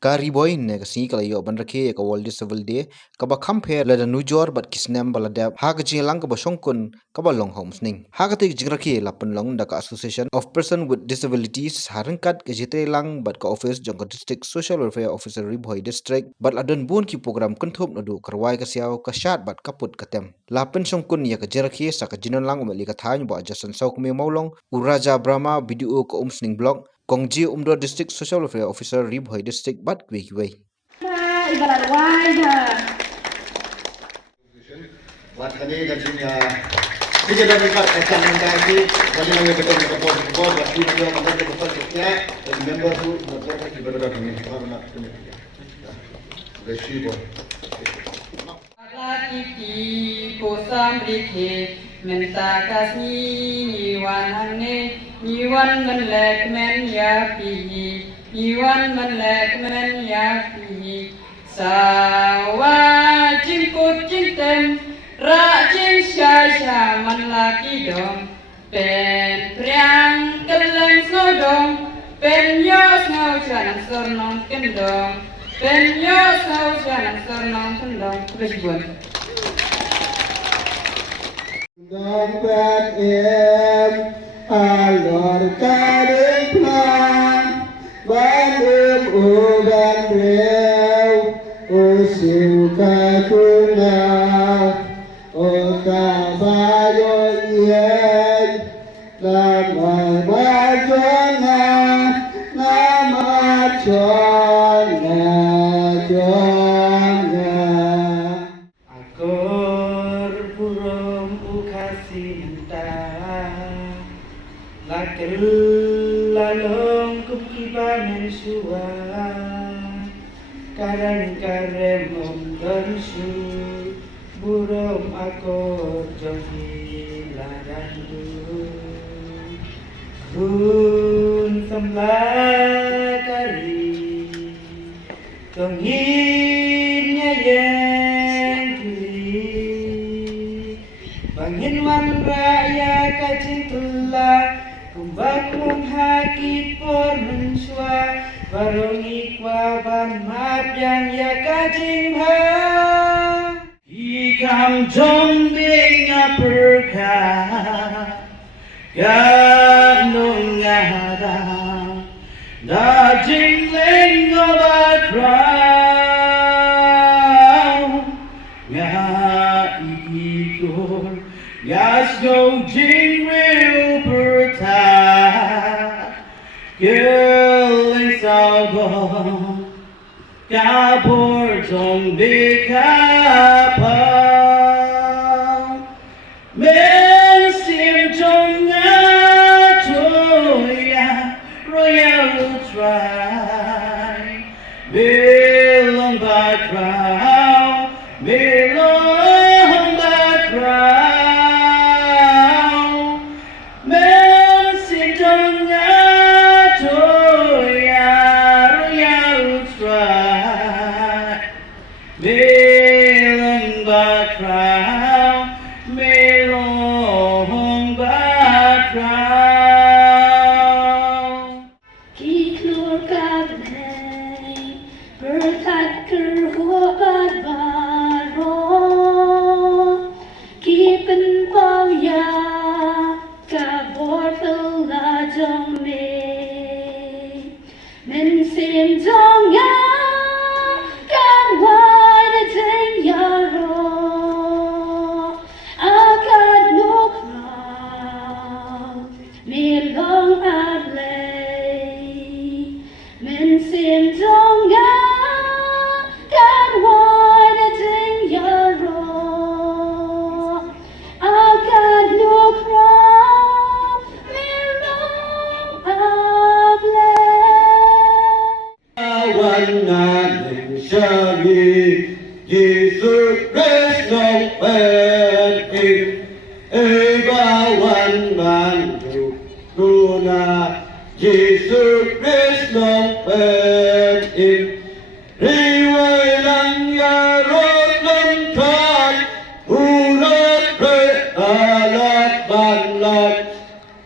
Kari boy ne ka si kala yo ban rakhe ka World Civil Day ka ba khampe la da nujor bat kisnem baladab ha ka jing lang ka ba shongkun ka ba long homes ning ha ka te jing rakhe la pan long da ka Association of Person with Disabilities harangkat ka jite lang bat ka office jong ka district social welfare officer ri Bhoi district bat adan bun ki program kunthop na du karwai ka siaw ka shat bat kaput ka tem la pen shongkun ya ka jing rakhe sa ka jinon lang umeli ka thain ba jason saw kme maulong uraja brahma video ka umsning blog Kongji Umdo District Social Welfare Officer ri Bhoi district bat kwe kwe Buat kami dan sini kita dah dekat akan mengkaji bagi yang betul betul buat bagi yang betul betul setia dan member tu betul betul berdekat ini karena ini. Resibo. Laki posam rike menta kasmi niwan hanne niwan menlek men ya pi niwan menlek men ya pi sawa jingkut jingtem ra jing sha man laki dom pen priang keleng snodom pen yos ngau chanang sornong kendom pen yos ngau chanang sornong kendom berjuang Dompet alor kadang plan bandung uban rew usil kakunau oka bayo yen nama majona nama jona jona akor burom ukasinta lakil lalong kukibanan suwa karang karemom dansu burom akor jogi ladandu bun semlakari tonghinnya yang tuli bangin wan raya kacing telah kumbak menghaki por mensua barong ikwaban map yang ya kacing ha ikam jombing aperka ganung ngada da jingling obat crown nga ikikor yas go jing will perta giling sabong kapor jong bikapang Mynsiem jong atoya royal try belong by crown belong by crown Mynsiem jong atoya royal try belong by crown belong by crown Kiklor kabnei bertat kerhobat baro kipen pauya kabor la jong me Mynsiem jong ya kan wai de ting yaro akad nukra me long adlay Mynsiem jong ya kan wai de ting yaro akad nukra me long adlay Awan natin syagi Jesus Kristo pening Ibawan mandu Duna Jesus Kristo pening Riway lang yarot lantad Ulat pre alat banlat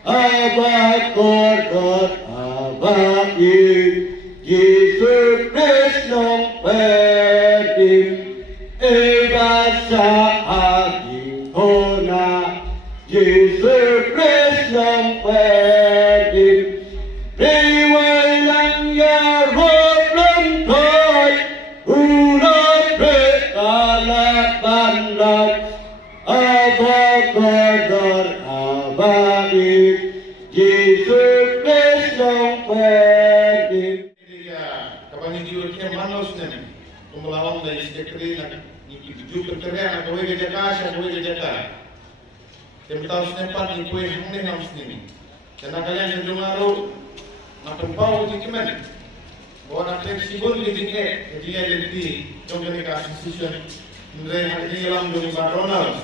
Abad kodot abad Jesus Christ ni juru ke manos ne kumulawang da istekri na ju perkara na kowe ke jaka kowe ke jaka temtaus ne pan ni kowe hangne hams ni kana kalian yang jumaro na pempau di kimen bona fleksibel di tingke dia lebih jongene ka association ndre hadi lam do baronal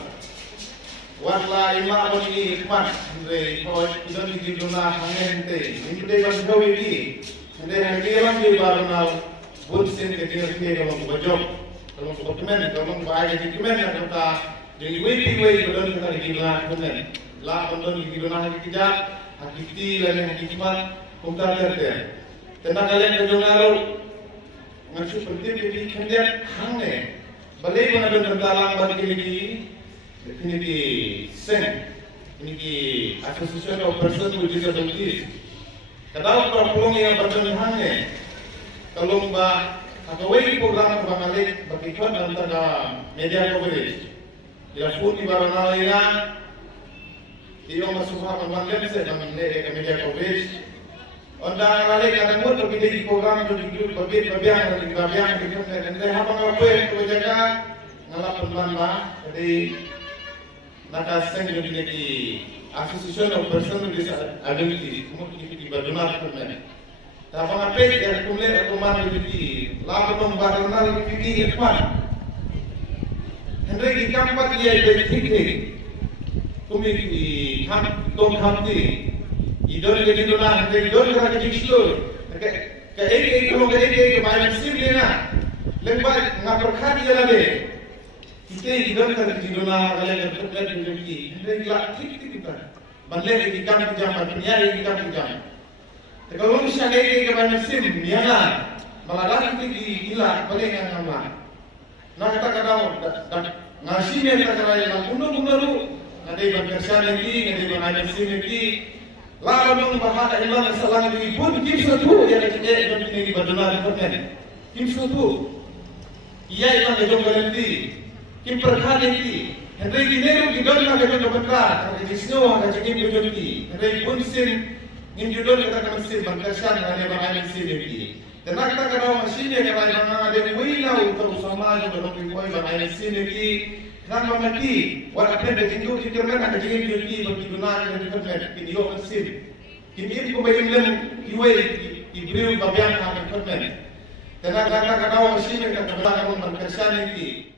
warla ima boni ikmat ndre ko idon di juna hangente ini de bas gawe di ndre hadi lam do baronal bud sen ke dia ke kalau bajok kalau dokumen kalau bae di kimen na kata jadi wei bedon ka di juna kemen la bedon di juna haki hakiki lain hakikat kumta terde tena kalian ke jongaro ngacu penting di kendian hangne balai mana don dalam bagi ini di sen ini di association of person with disabilities kadang problem yang berdan hangne kalau ba agawai program bangalik bagi kon antara media coverage ya futi barana ina iyo masuha manwalem se dalam media coverage onda nalai kadang mo to di program to di babiang di kan haba ngapo ko jaga ngalap penbanda jadi naka seng di association of person with disabilities kemudian di Duna Dkot haba ngape ya kumle ko man di la ko barana di ikman Henry di kampat ye be tikni kumi di ham tom hamti idol ke Duna idol ka ke islo ke ek ko ke Mynsiem lena lemba ngaperkhat jala de kita idol ka ke Duna kale ke pet di Henry la tik kita banle ke kam jam dunia ke kam jam te kalau misal ke Mynsiem niana malaran di gila boleh ngama na kata dan ngasih ni kata lain undang-undang ada yang berkesan lagi, ada yang Mynsiem lagi. Lalu bahasa iman salah lagi pun kim satu yang kita ini di Duna Dkot kim satu. Ia iman itu garanti. Kim perkara ini. Henry dinero kita nak kita berkata, kita semua kita kim berjanji. Henry pun sin kim judul kita Mynsiem berkesan ada yang Mynsiem lagi. Dan kita kalau masih ada yang ada wila untuk sama juga orang Bhoi Mynsiem lagi. Nama mati, walau ada tinggal di Jerman ada tinggal di Duna Dkot di Mynsiem. Kini ko bayim len iwe ibriu babiang akan Dkot. Tena kata masih mereka kata berkesan ini.